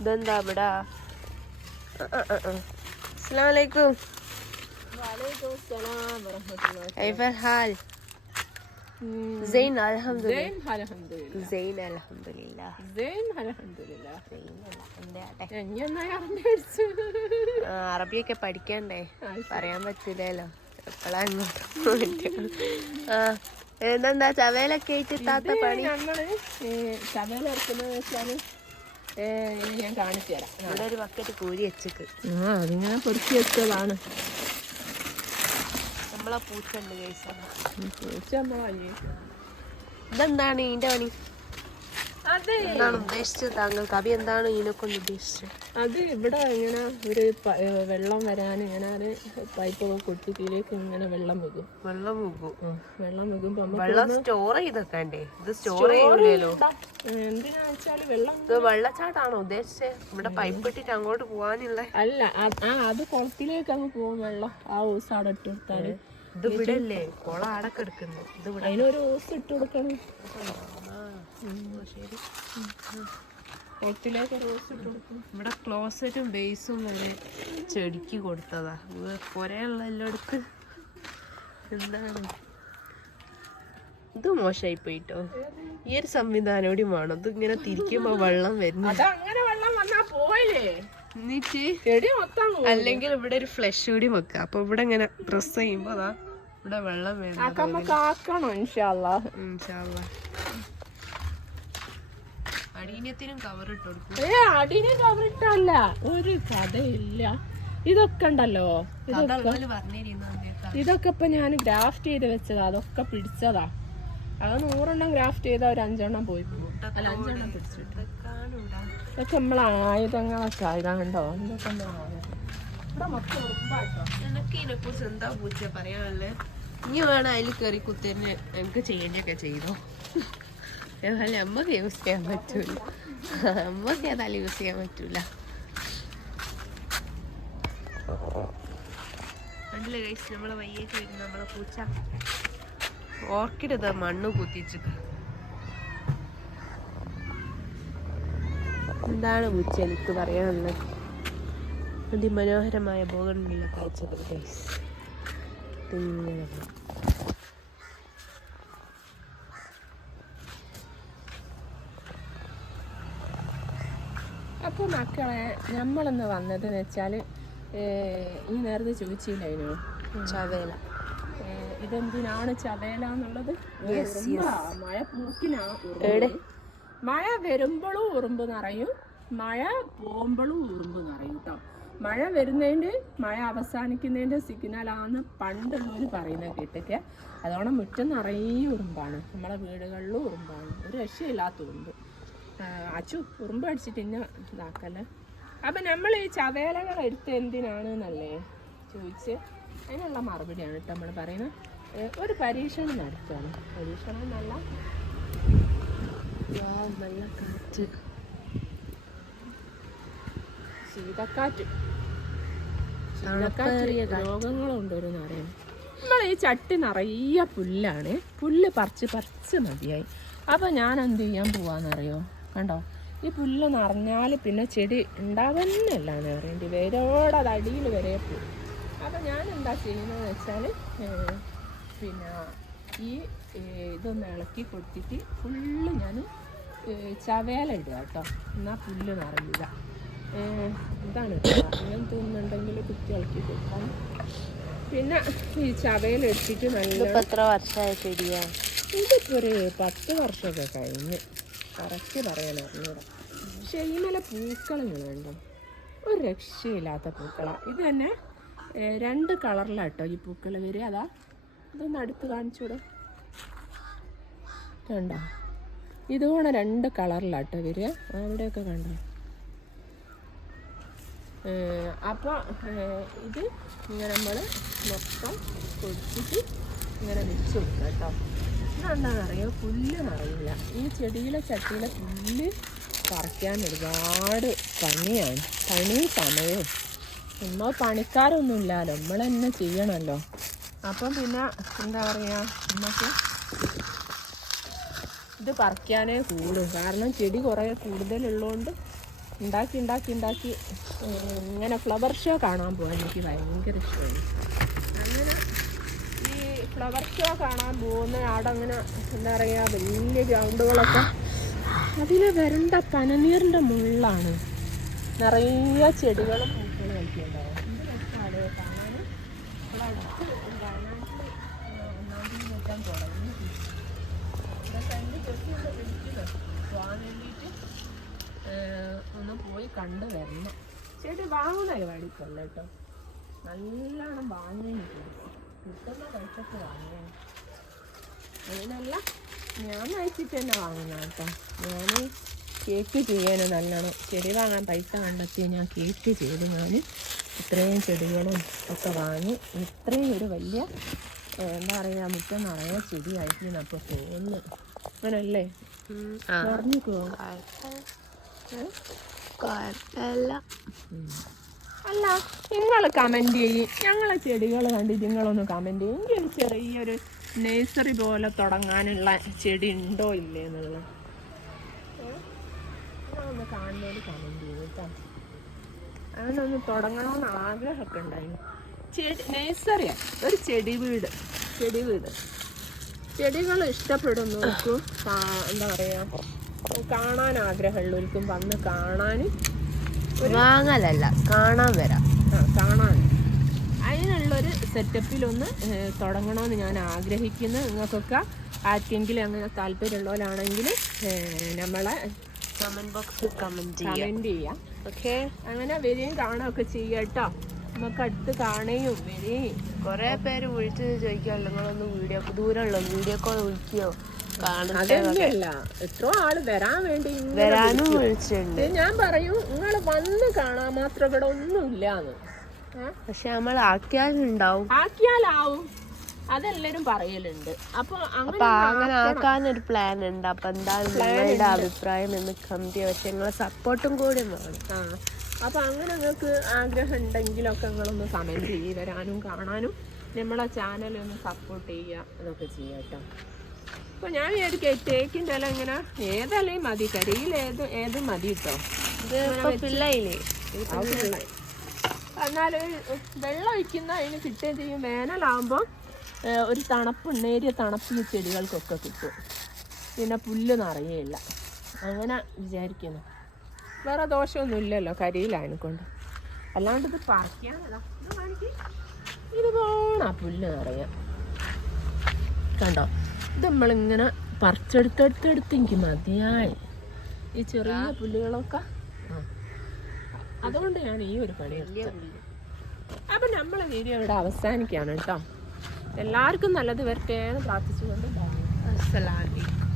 ഇതെന്താ ഇവിടെ? അസ്സലാമലൈക്കും. كيف الحال؟ زين الحمد لله. زين الحمد لله. അറബിയൊക്കെ പഠിക്കണ്ടേ? പറയാൻ പറ്റൂലല്ലോ എപ്പോഴാ ഇതെന്താ ചവേലൊക്കെ ആയിട്ട് പണി? ഞങ്ങള് ചവേല ഇറക്കുന്നത് വെച്ചാല് ഞാൻ കാണിച്ചു തരാം. ഇവിടെ ഒരു ബക്കറ്റ് കൂരി വെച്ചിട്ട് അതിങ്ങനെ പൊടിച്ചു വെച്ചതാണ്. നമ്മളെ പൂച്ചുണ്ട് പൂച്ച നമ്മളെ. ഇതെന്താണ് ഇതിന്റെ പണി? എന്താണ് ഉദ്ദേശിച്ചത് താങ്കൾക്ക്? അഭി എന്താണ് ഇതിനെക്കൊണ്ട് ഉദ്ദേശിച്ചത്? അത് ഇവിടെ ഇങ്ങനെ ഒരു വെള്ളം വരാൻ ഇങ്ങനെ പൈപ്പൊക്കെ കൊട്ടിലേക്ക് ഇങ്ങനെ വെള്ളം വെക്കും. വെള്ളം വെക്കുമ്പോ വെള്ളം സ്റ്റോർ ചെയ്തൊക്കെ ഇത് സ്റ്റോർ ചെയ്യൂലോ. എന്തിനാ വെച്ചാല് വെള്ളം വെള്ളച്ചാട്ടാണോ ഉദ്ദേശിച്ചത്? ഇവിടെ പൈപ്പ് ഇട്ടിട്ട് അങ്ങോട്ട് പോവാനുള്ള? അല്ല, അത് കുളത്തിലേക്ക് അങ്ങ് പോകും വെള്ളം. ആ ഓസ് അവിടെ ഇട്ട് കൊടുത്താല് ഇത് ഇവിടെ അല്ലേ കുളം ആടൊക്കെ എടുക്കുന്നു. അതിനൊരു ഓസ് ഇട്ട് കൊടുക്കണം. ഇവിടെ ക്ലോസറ്റും ബേസും വരെ ചെടിക്ക് കൊടുത്തതാ. കൊറേയുള്ള എല്ലായിടത്ത്. എന്താണ് ഇത്? മോശമായി പോയിട്ടോ. ഈ ഒരു സംവിധാനം കൂടി വേണം. ഇത് ഇങ്ങനെ തിരിക്കുമ്പോ വെള്ളം വരുന്നു. അല്ലെങ്കിൽ ഇവിടെ ഒരു ഫ്ലഷ് കൂടി വെക്കാം. അപ്പൊ ഇവിടെ ഇങ്ങനെ പ്രസ് ചെയ്യുമ്പോ അതാ ഇവിടെ വെള്ളം വേണം. അടീനത്തിനും കവർ ഇട്ട് കൊടുക്കും. അടീനെ കവർ ഇട്ടല്ല, ഒരു കഥയില്ല. ഇതൊക്കെ ഉണ്ടല്ലോ, ഇതൊക്കെ ഇപ്പൊ ഞാൻ ഗ്രാഫ്റ്റ് ചെയ്ത് വെച്ചതാ. അതൊക്കെ പിടിച്ചതാ. അത് 100 ഗ്രാഫ്റ്റ് ചെയ്താ ഒരു 5 പോയി പോകും. അല്ല, 5 പിടിച്ചിട്ട്. ഇതൊക്കെ നമ്മളെ ആയുധങ്ങളൊക്കെ ആയുധണ്ടോ? ഇതൊക്കെ എനിക്ക് ഇതിനെ കുറിച്ച് എന്താ പൂച്ച പറയാനുള്ളത്? ഇനി വേണം അതിൽ കയറി കുത്തന്നെ എനിക്ക് ചെയ്യേണ്ടിയൊക്കെ ചെയ്തോ. നമ്മക്ക് യൂസ് ചെയ്യാൻ പറ്റൂല. നമ്മക്ക് ഏതായാലും യൂസ് ചെയ്യാൻ പറ്റൂല. കണ്ടില്ലേ ഗൈസ്, നമ്മളെ വയ്യേക്ക് വരുന്ന നമ്മളെ പൂച്ച. ഓർക്കിഡ് ഇതാ മണ്ണ് കുത്തിച്ച്. എന്താണ് പൂച്ച എനിക്ക് പറയാനുള്ളത്? അതിമനോഹരമായ ബോഗൺവില്ല കാഴ്ചകൾ ഗൈസ്. ഇങ്ങനെ അപ്പൊ മക്കളെ, നമ്മളൊന്ന് വന്നതെന്ന് വെച്ചാല് ഈ നേരത്തെ ചോദിച്ചില്ലായിനോ ചവേല? ഇതെന്തിനാണ് ചവേല എന്നുള്ളത്? മഴ പൂക്കിനാ. മഴ വരുമ്പോഴും ഉറുമ്പ് നിറയും, മഴ പോകുമ്പോഴും ഉറുമ്പ് നിറയും കേട്ടോ. മഴ വരുന്നതിൻ്റെ, മഴ അവസാനിക്കുന്നതിൻ്റെ സിഗ്നലാന്ന് പണ്ടുള്ളവർ പറയുന്നത് കേട്ടൊക്കെ. അതോടെ മുറ്റം നിറയെ ഉറുമ്പാണ്. നമ്മളെ വീടുകളിലും ഉറുമ്പാണ്. ഒരു രക്ഷയില്ലാത്ത ഉറുമ്പ്. അച്ചു ഉറുമ്പ് അടിച്ചിട്ട് ഇന്ന ഇതാക്കല്ലേ. അപ്പം നമ്മൾ ഈ ചവേലകൾ എടുത്ത് എന്തിനാണ് എന്നല്ലേ ചോദിച്ച് അതിനുള്ള മറുപടിയാണ് കേട്ടോ നമ്മൾ പറയുന്നത്. ഒരു പരീക്ഷണം നടത്തുകയാണ്. പരീക്ഷണം നല്ല കാറ്റ്, ശീതക്കാറ്റ് രോഗങ്ങളുണ്ടോന്ന് അറിയാം. നമ്മൾ ഈ ചട്ടി നിറയെ പുല്ലാണ്. പുല്ല് പറിച്ച് മതിയായി. അപ്പം ഞാൻ എന്ത് ചെയ്യാൻ പോവാന്നറിയോ? കണ്ടോ, ഈ പുല്ല് നിറഞ്ഞാൽ പിന്നെ ചെടി ഉണ്ടാവുന്നില്ല എന്ന് പറയേണ്ടി. വേരോടെ അത് അടിയിൽ വരെ പോകും. അപ്പം ഞാൻ എന്താ ചെയ്യുന്നതെന്ന് വെച്ചാൽ പിന്നെ ഈ ഇതൊന്ന് ഇളക്കി കൊടുത്തിട്ട് ഫുള്ള് ഞാൻ ചവേല ഇടുക കേട്ടോ. എന്നാൽ പുല്ല് നിറയില്ല. ഇതാണ് അങ്ങനെ തോന്നുന്നുണ്ടെങ്കിൽ കുത്തി ഇളക്കി കൊടുക്കാൻ. പിന്നെ ഈ ചവേല എടുത്തിട്ട് നല്ല. എത്ര വർഷമായ ചെടിയാ? ഇതിപ്പോൾ ഒരു 10 വർഷമൊക്കെ കഴിഞ്ഞ്. കറക്റ്റ് പറയാനറിഞ്ഞൂടാ. പക്ഷെ ഇന്നലെ പൂക്കൾ ഇങ്ങനെ കണ്ടോ, ഒരു രക്ഷയില്ലാത്ത പൂക്കളാണ്. ഇത് തന്നെ 2 കളറിലാട്ടോ ഈ പൂക്കൾ വരിക. അതാ ഇതൊന്ന് അടുത്ത് കാണിച്ചൂടെ, കണ്ടോ? ഇതുപോലെ 2 കളറിലാട്ടോ വരിക. അവിടെയൊക്കെ കണ്ടോ? അപ്പോൾ ഇത് ഇങ്ങനെ നമ്മൾ മൊത്തം കൊടുത്തിട്ട് ഇങ്ങനെ വെച്ച് കൊടുക്കുക കേട്ടോ. ഇതെന്താണെന്നറിയോ? പുല്ല് നിറയില്ല. ഈ ചെടിയിലെ ചട്ടിയിലെ പുല്ല് പറിക്കാൻ ഒരുപാട് പണിയാണ്. സമയവും നമ്മൾ പണിക്കാരൊന്നും ഇല്ലല്ലോ, നമ്മൾ തന്നെ ചെയ്യണമല്ലോ. അപ്പം പിന്നെ എന്താ പറയുക, നമുക്ക് ഇത് പറിക്കാനേ കൂടും. കാരണം ചെടി കുറേ കൂടുതലുള്ളതുകൊണ്ട് ഉണ്ടാക്കി ഉണ്ടാക്കി ഉണ്ടാക്കി ഇങ്ങനെ ഫ്ലവർ ഷോ കാണാൻ പോകാൻ എനിക്ക് ഭയങ്കര ഇഷ്ടമാണ്. അങ്ങനെ ഈ ഫ്ലവർ ഷോ കാണാൻ പോകുന്ന അവിടെ അങ്ങനെ എന്താ പറയുക വലിയ ഗ്രൗണ്ടുകളൊക്കെ അതിൽ വരണ്ട പനനീറിൻ്റെ മുകളിലാണ് നിറയെ ചെടികളും പൂക്കളും കളിക്കുന്നുണ്ടാവും. എന്ത് രസമാണ് കാണാൻ. നമ്മളടുത്ത് വയനാട്ടിൽ 1-ാം തീയതി വെക്കാൻ തുടങ്ങി. ഇതൊക്കെ എൻ്റെ ചെറുക്കിൻ്റെ വിളിക്കുന്നത് പോകാൻ വേണ്ടിയിട്ട് ഒന്ന് പോയി കണ്ടു വരണം. ചെടി വാങ്ങുന്ന പരിപാടിക്കല്ല കേട്ടോ, നല്ലോണം വാങ്ങാൻ കിട്ടുന്ന പൈസക്ക് വാങ്ങാൻ. അതിനല്ല ഞാൻ അയച്ചിട്ട് തന്നെ വാങ്ങുന്ന കേട്ടോ. ഞാൻ കേക്ക് ചെയ്യാൻ നല്ലോണം ചെടി വാങ്ങാൻ പൈസ കണ്ടെത്തി ഞാൻ കേക്ക് ചെയ്ത് ഞാൻ ഇത്രയും ചെടികളും ഒക്കെ വാങ്ങി ഇത്രയും ഒരു വലിയ എന്താ പറയുക മുറ്റം നിറയെ ചെടിയായിരിക്കും അപ്പോൾ തോന്നുന്നു. അങ്ങനല്ലേ പറഞ്ഞിക്കോ? അല്ല നിങ്ങൾ കമൻറ്റ് ചെയ്യും, ഞങ്ങളെ ചെടികൾ കണ്ടിട്ട് നിങ്ങളൊന്ന് കമൻറ്റ് ചെയ്യും. എനിക്ക് ചെറിയൊരു നഴ്സറി പോലെ തുടങ്ങാനുള്ള ചെടി ഉണ്ടോ ഇല്ലേ എന്നുള്ളത് ഒന്ന് കാണുന്നതിൽ കമൻറ്റ് ചെയ്യും കേട്ടോ. അങ്ങനെ ഒന്ന് തുടങ്ങണമെന്ന് ആഗ്രഹമൊക്കെ ഉണ്ടായിരുന്നു. നഴ്സറിയാണ് ഒരു ചെടി വീട്. ചെടികൾ ഇഷ്ടപ്പെടുന്നവർക്കും എന്താ പറയുക കാണാൻ ആഗ്രഹമുള്ളവർക്കും വന്ന് കാണാൻ വാങ്ങലല്ല കാണാൻ വരാം. കാണാൻ അതിനുള്ളൊരു സെറ്റപ്പിലൊന്ന് തുടങ്ങണമെന്ന് ഞാൻ ആഗ്രഹിക്കുന്നു. നിങ്ങൾക്കൊക്കെ ആർക്കെങ്കിലും അങ്ങനെ താല്പര്യമുള്ളവരാണെങ്കിൽ നമ്മളെ കമന്റ് ബോക്സിൽ കമന്റ് ചെയ്യാം. ഓക്കെ, അങ്ങനെ വരികയും കാണുകയൊക്കെ ചെയ്യാം കേട്ടോ. നമുക്ക് അടുത്ത് കാണുകയും വരികയും. കുറെ പേര് വിളിച്ച് ചോദിക്കാമല്ലോ നിങ്ങളൊന്ന് വീഡിയോ ദൂരമുള്ള വീഡിയോ കോൾ വിളിക്കുകയോ അതല്ല എത്രയോ ആള് വരാൻ വേണ്ടി വരാനും വിളിച്ചിട്ടുണ്ട്. ഞാൻ പറയും നിങ്ങൾ വന്ന് കാണാൻ മാത്രം ഇവിടെ ഒന്നുമില്ലാന്ന്. പക്ഷെ നമ്മൾ ആക്കിയാലാവും അതെല്ലാരും പറയലുണ്ട്. അപ്പൊ അങ്ങനെ ആക്കാനൊരു പ്ലാൻ ഉണ്ട്. അപ്പൊ എന്തായാലും നിങ്ങളുടെ അഭിപ്രായം എന്ന് കമന്റ്. പക്ഷെ നിങ്ങളെ സപ്പോർട്ടും കൂടി വേണം. അപ്പൊ അങ്ങനെ നിങ്ങൾക്ക് ആഗ്രഹം ഉണ്ടെങ്കിലൊക്കെ നിങ്ങളൊന്ന് കമന്റ് ചെയ്യും, വരാനും കാണാനും നമ്മളെ ചാനലൊന്ന് സപ്പോർട്ട് ചെയ്യുക, അതൊക്കെ ചെയ്യാം കേട്ടോ. അപ്പോൾ ഞാൻ വിചാരിക്കാം തേക്കിൻ്റെ ഇല ഇങ്ങനെ ഏതലയും മതി, കരിയിൽ ഏതും മതി കേട്ടോ. എന്നാൽ വെള്ളം ഒഴിക്കുന്ന അതിന് കിട്ടുകയും ചെയ്യും. വേനലാകുമ്പോൾ ഒരു നേരിയ തണുപ്പ് ചെടികൾക്കൊക്കെ കിട്ടും. പിന്നെ പുല്ല് നിറയേയില്ല. അങ്ങനെ വിചാരിക്കുന്നു. വേറെ ദോഷമൊന്നുമില്ലല്ലോ കരിയിലതിനെക്കൊണ്ട്. അല്ലാണ്ട് ഇത് പറിക്കാനതാ ഇത് പോണ പുല്ല് നിറയാം കണ്ടോ. ഇത് നമ്മളിങ്ങനെ പറിച്ചെടുത്തെടുത്തെടുത്ത് എനിക്ക് മതിയായി ഈ ചെറിയ പുല്ലുകളൊക്കെ. അതുകൊണ്ട് ഞാൻ ഈ ഒരു പണി എടുത്തത്. അപ്പം നമ്മളെ വീഡിയോ ഇവിടെ അവസാനിക്കുകയാണ് കേട്ടോ. എല്ലാവർക്കും നല്ലത് വരട്ടെ എന്ന് പ്രാർത്ഥിച്ചുകൊണ്ട് അസ്സലാമു അലൈക്കും.